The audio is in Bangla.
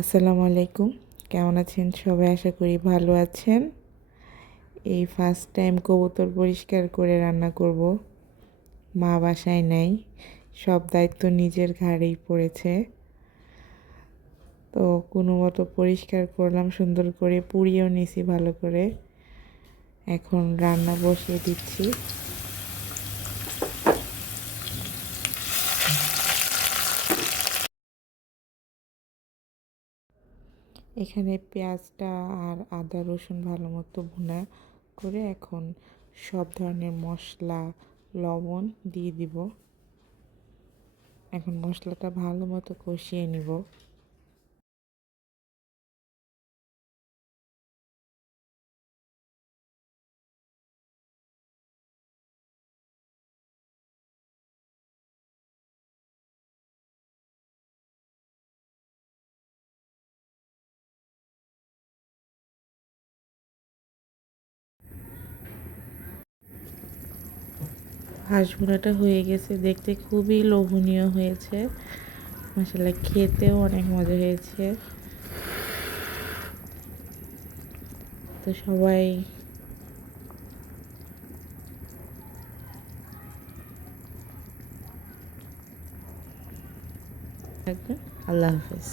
আসসালামু আলাইকুম। কেমন আছেন সবাই? আশা করি ভালো আছেন। এই ফার্স্ট টাইম কবুতর পরিষ্কার করে রান্না করব। মা বাসায় নাই, সব দায়িত্ব নিজের ঘাড়েই পড়েছে। তো কোনো মতো পরিষ্কার করলাম, সুন্দর করে পুড়িয়েও নিছি ভালো করে। এখন রান্না বসিয়ে দিচ্ছি। এখানে পেঁয়াজটা আর আদা রসুন ভালো মতো ভুনা করে এখন সব ধরনের মশলা, লবণ দিয়ে দিব। এখন মশলাটা ভালো মতো কষিয়ে নিব। হাঁস ভুনাটা হয়ে গেছে, দেখতে খুবই লোভনীয় হয়েছে। মাশাআল্লাহ, খেতেও অনেক মজা হয়েছে। তো সবাই থাকবেন। আল্লাহ হাফেজ।